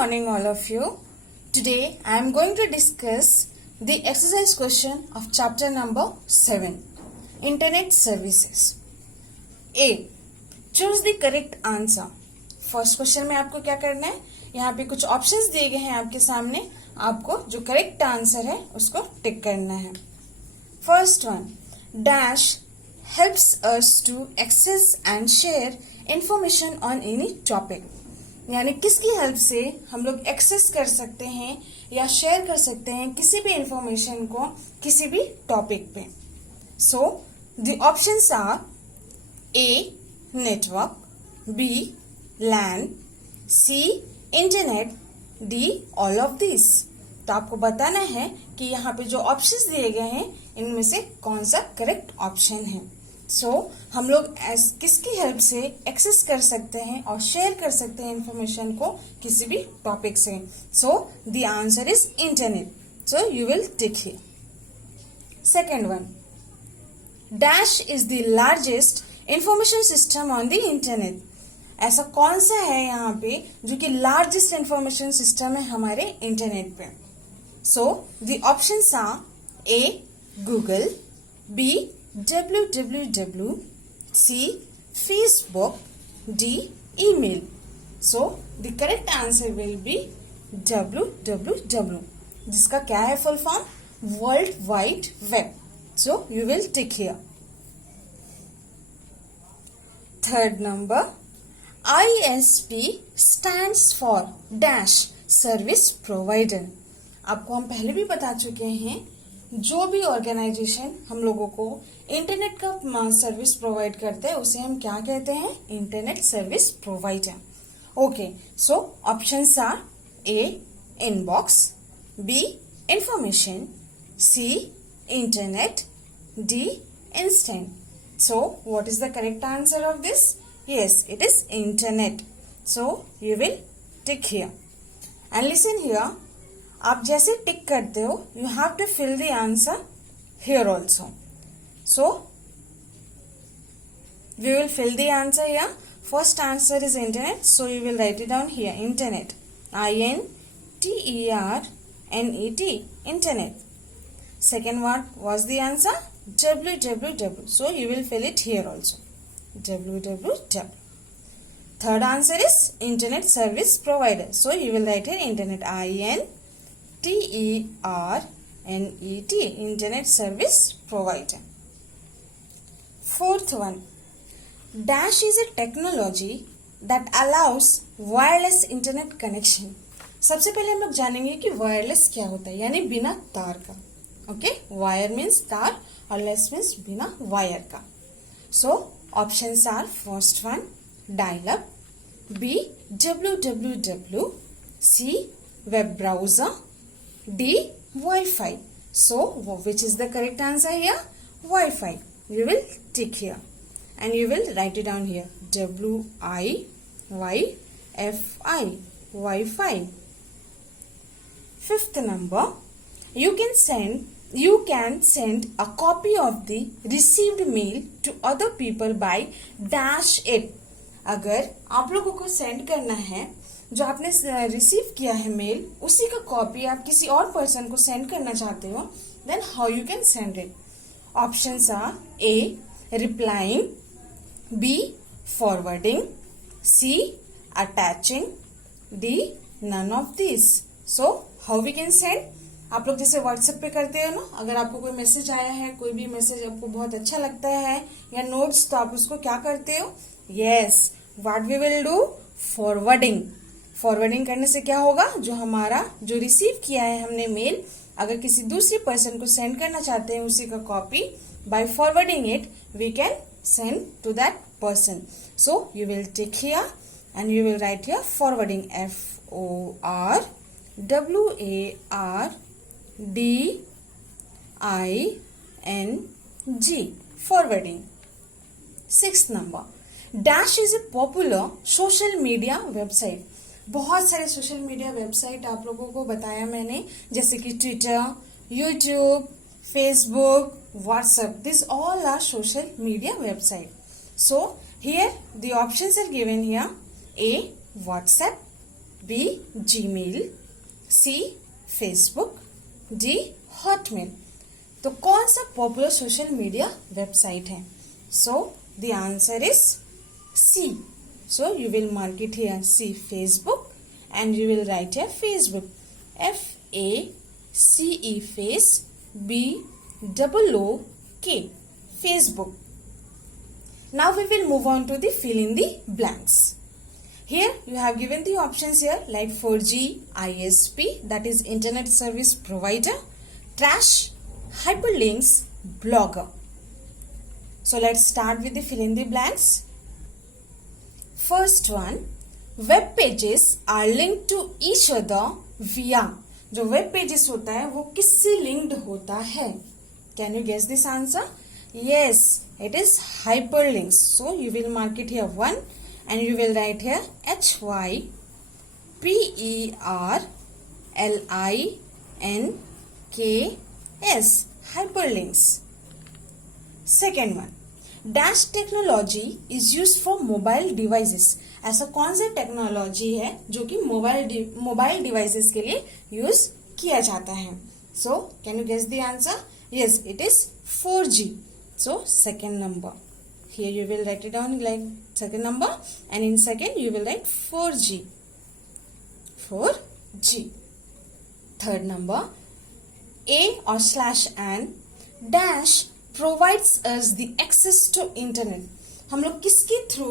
morning all of you. Today I am going to discuss the exercise question of chapter number 7, Internet Services. A. Choose the correct answer. First question में आपको क्या करना है, यहाँ पे कुछ options दिए गए हैं आपके सामने, आपको जो करेक्ट आंसर है उसको टिक करना है. First one, dash helps us to access and share information on any topic. यानी किसकी हेल्प से हम लोग एक्सेस कर सकते हैं या शेयर कर सकते हैं किसी भी इंफॉर्मेशन को किसी भी टॉपिक पे. So the options are A network, B LAN, C internet, D all of this. तो आपको बताना है कि यहाँ पे जो ऑप्शंस दिए गए हैं इनमें से कौन सा करेक्ट ऑप्शन है. सो हम लोग किसकी हेल्प से एक्सेस कर सकते हैं और शेयर कर सकते हैं इंफॉर्मेशन को किसी भी टॉपिक से. So the answer is internet. So you will tick here. Second one, dash is the largest information system on the internet. ऐसा कौन सा है यहाँ पे जो कि लार्जेस्ट इंफॉर्मेशन सिस्टम है हमारे इंटरनेट पे. So the options are A Google, B www, C Facebook, D email. So the correct answer will be www, जिसका क्या है full form, world wide web. So you will tick here. Third number, ISP stands for dash service provider. आपको हम पहले भी बता चुके हैं, जो भी ऑर्गेनाइजेशन हम लोगों को इंटरनेट का सर्विस प्रोवाइड करते हैं उसे हम क्या कहते हैं, internet service provider. Okay, so options are A inbox, B information, C internet, D instant. So what is the correct answer of this? Yes, it is internet. So you will tick here and listen here. आप जैसे tick करते हो you have to fill the answer here also. So we will fill the answer here. First answer is internet, so you will write it down here. Internet, INTERNET, internet. Second one was the answer www, so you will fill it here also, www. Third answer is internet service provider, so you will write here internet, INTERNET, internet service provider. Fourth one, dash is a technology that allows wireless internet connection. सबसे पहले हम लोग जानेंगे कि wireless क्या होता है, यानी बिना तार का. ओके, वायर मीन्स तार और लेस मीन्स बिना वायर का. So options are first one dial up, B www, C web browser, D WiFi. So which is the correct answer here? WiFi. You will tick here and you will write it down here, WIYFI, Wi-Fi. Fifth number, you can send a copy of the received mail to other people by dash it. अगर आप लोगों को send करना है जो आपने receive किया है मेल, उसी का कॉपी आप किसी और पर्सन को सेंड करना चाहते हो, then how you can send it? Options are A replying, B forwarding, C attaching, D none of these. So how we can send? आप लोग जैसे व्हाट्सएप पे करते हो ना, अगर आपको कोई मैसेज आया है, कोई भी मैसेज आपको बहुत अच्छा लगता है या नोट्स, तो आप उसको क्या करते हो? Yes, what we will do? Forwarding. Forwarding करने से क्या होगा, जो हमारा जो रिसीव किया है हमने मेल, अगर किसी दूसरी पर्सन को सेंड करना चाहते हैं उसी का copy, by forwarding it we can send to that person. So you will tick here and you will write here forwarding, FORWARDING, forwarding. Sixth number, Dash is a popular social media website. बहुत सारे social media website आप लोगों को बताया मैंने, जैसे कि Twitter, YouTube, Facebook, WhatsApp. This all are social media website. So here the options are given here. A WhatsApp, B B Gmail, C Facebook, D Hotmail. तो कौन सा पॉपुलर सोशल मीडिया वेबसाइट है? So the answer is C. So you will mark it here C Facebook and you will write here Facebook. FACE face BOOK Facebook. Now we will move on to the fill in the blanks. Here you have given the options here like 4G, ISP, that is Internet Service Provider, Trash, Hyperlinks, Blogger. So let's start with the fill in the blanks. First one, web pages are linked to each other via. जो web pages होता है वो किससे linked होता है? Can you guess this answer? Yes, it is hyperlinks. So you will mark it here 1 and you will write here HYPERLINKS, hyperlinks. Second one, dash technology is used for mobile devices. ऐसा कौन सा technology है जो कि mobile devices के लिए use किया जाता है? So can you guess the answer? Yes, it is 4G. So second number. Here you will write it down like second number and in second you will write 4G. 4G. Third number. A or slash and dash provides us the access to internet. हम लोग किसके through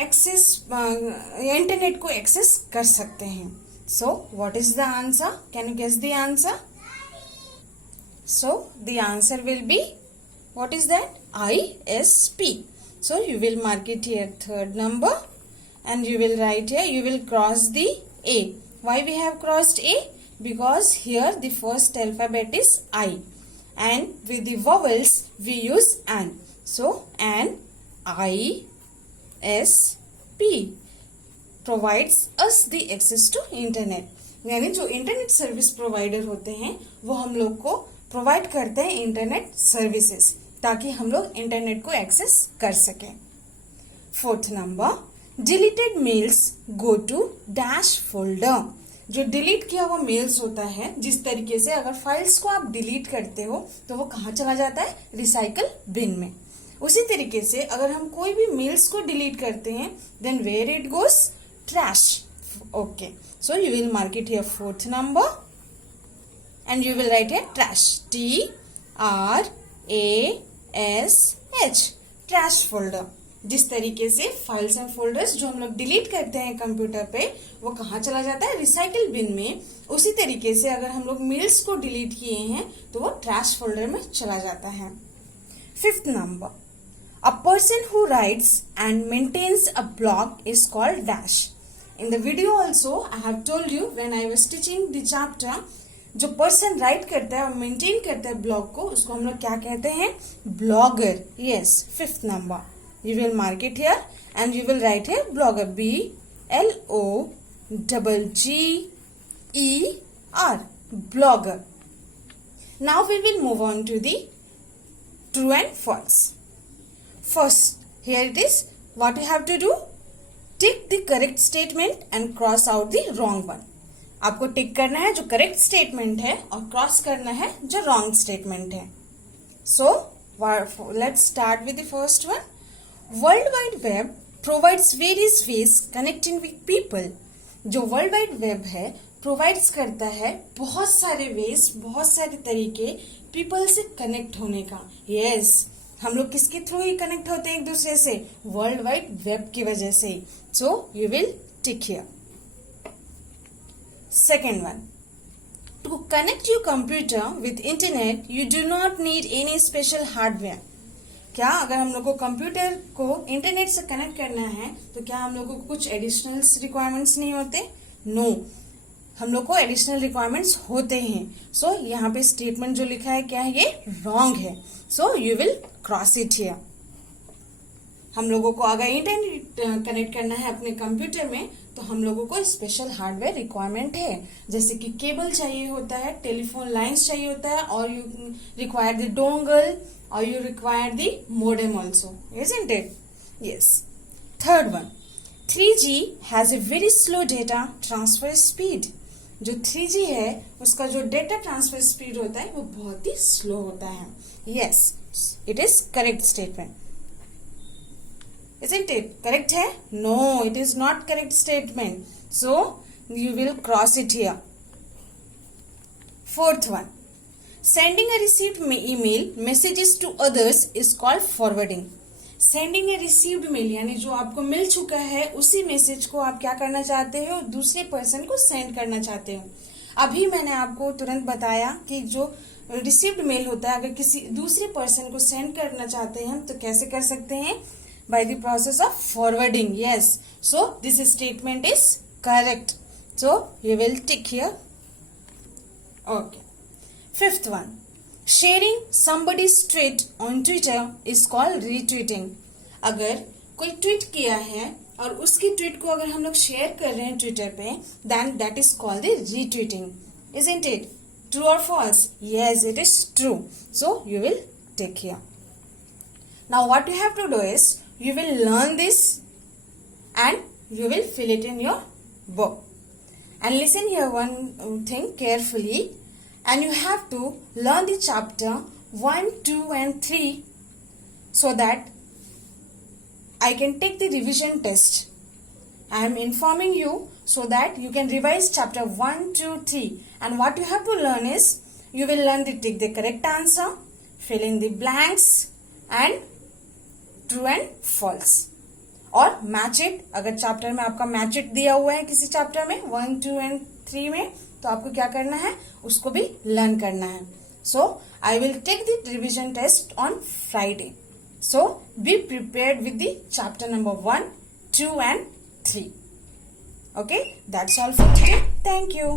access internet को access कर सकते हैं? So what is the answer? Can you guess the answer? So the answer will be, what is that? ISP. So you will mark it here third number and you will write here, you will cross the A. Why we have crossed A? Because here the first alphabet is I and with the vowels we use an. So an ISP provides us the access to internet. यानी जो internet service provider होते हैं वो हम लोग को provide करते हैं इंटरनेट सर्विसेज ताकि हम लोग इंटरनेट को एक्सेस कर सकें. Fourth number, deleted mails go to dash folder. जो डिलीट किया हुआ मेल्स होता है, जिस तरीके से अगर फाइल्स को आप डिलीट करते हो तो वो कहाँ चला जाता है? रिसाइकल बिन में. उसी तरीके से अगर हम कोई भी मेल्स को डिलीट करते हैं then where it goes? Trash. Okay, so you will mark it here fourth number and you will write here trash, TRASH, trash folder. जिस तरीके से फाइल्स एंड फोल्डर्स जो हम लोग डिलीट करते हैं कंप्यूटर पे वो कहाँ चला जाता है? रिसाइकल बिन में. उसी तरीके से अगर हम लोग मेल्स को डिलीट किए हैं तो वो ट्रैश फोल्डर में चला जाता है. Fifth number, a person who writes and maintains a blog is called dash. In the video also I have told you when I was teaching the chapter, जो पर्सन राइट करता है और maintain करता है ब्लॉग को उसको हम लोग क्या कहते हैं? Blogger. Yes, fifth number. You will mark it here and you will write here blogger, BLOGGER, blogger. Now we will move on to the true and false. First, here it is. What you have to do? Tick the correct statement and cross out the wrong one. आपको tick करना है जो correct statement है और cross करना है जो wrong statement है. So let's start with the first one. World wide web provides various ways connecting with people. जो वर्ल्ड वाइड वेब है प्रोवाइड्स करता है बहुत सारे वेज, बहुत सारे तरीके पीपल से कनेक्ट होने का. यस, हम लोग किसके थ्रू ही कनेक्ट होते हैं एक दूसरे से? वर्ल्ड वाइड वेब की वजह से. सो you will tick here. Second one, to connect your computer with internet, you do not need any special hardware. क्या अगर हम लोग को कंप्यूटर को इंटरनेट से कनेक्ट करना है तो क्या हम लोगों को कुछ एडिशनल रिक्वायरमेंट्स नहीं होते? नो, हम लोग को एडिशनल रिक्वायरमेंट्स होते हैं. सो यहाँ पे स्टेटमेंट जो लिखा है क्या है? ये रॉन्ग है. सो you will cross it here. हम लोगों को अगर इंटरनेट कनेक्ट करना है अपने कंप्यूटर में तो हम लोगों को स्पेशल हार्डवेयर रिक्वायरमेंट है, जैसे कि केबल चाहिए होता है, टेलीफोन लाइंस चाहिए होता है, और you require the dongle or you require the modem also, isn't it? Yes. Third one, 3G has a very slow data transfer speed. जो 3G है उसका जो डेटा ट्रांसफर स्पीड होता है वो बहुत ही स्लो होता है. Yes, it is correct statement. Isn't it? Correct है? No, it is not correct statement. So you will cross it here. Fourth one. Sending a received email messages to others is called forwarding. Sending a received mail यानी जो आपको मिल चुका है उसी message को आप क्या करना चाहते हो, दूसरे पर्सन को सेंड करना चाहते हो. अभी मैंने आपको तुरंत बताया कि जो रिसीव्ड मेल होता है अगर किसी दूसरे पर्सन को सेंड करना चाहते हैं हम तो कैसे कर सकते हैं, by the process of forwarding. Yes, so this statement is correct. So you will tick here. Okay. Fifth one. Sharing somebody's tweet on Twitter is called retweeting. अगर कोई ट्वीट किया है और उसकी ट्वीट को अगर हम लोग शेयर कर रहे हैं ट्विटर पे, then that is called the retweeting. Isn't it? True or false? Yes, it is true. So you will take here. Now what you have to do is you will learn this and you will fill it in your book. And listen here one thing carefully. And you have to learn the chapter 1, 2 and 3 so that I can take the revision test. I am informing you so that you can revise chapter 1, 2, 3. And what you have to learn is you will learn to take the correct answer, fill in the blanks and true and false. और match it. अगर chapter में आपका match it दिया हुआ है किसी chapter में 1, 2 and 3 में तो आपको क्या करना है, उसको भी लर्न करना है. So I will take the revision test on Friday. So be prepared with the chapter number 1, 2 and 3. Okay, that's all for today. Thank you.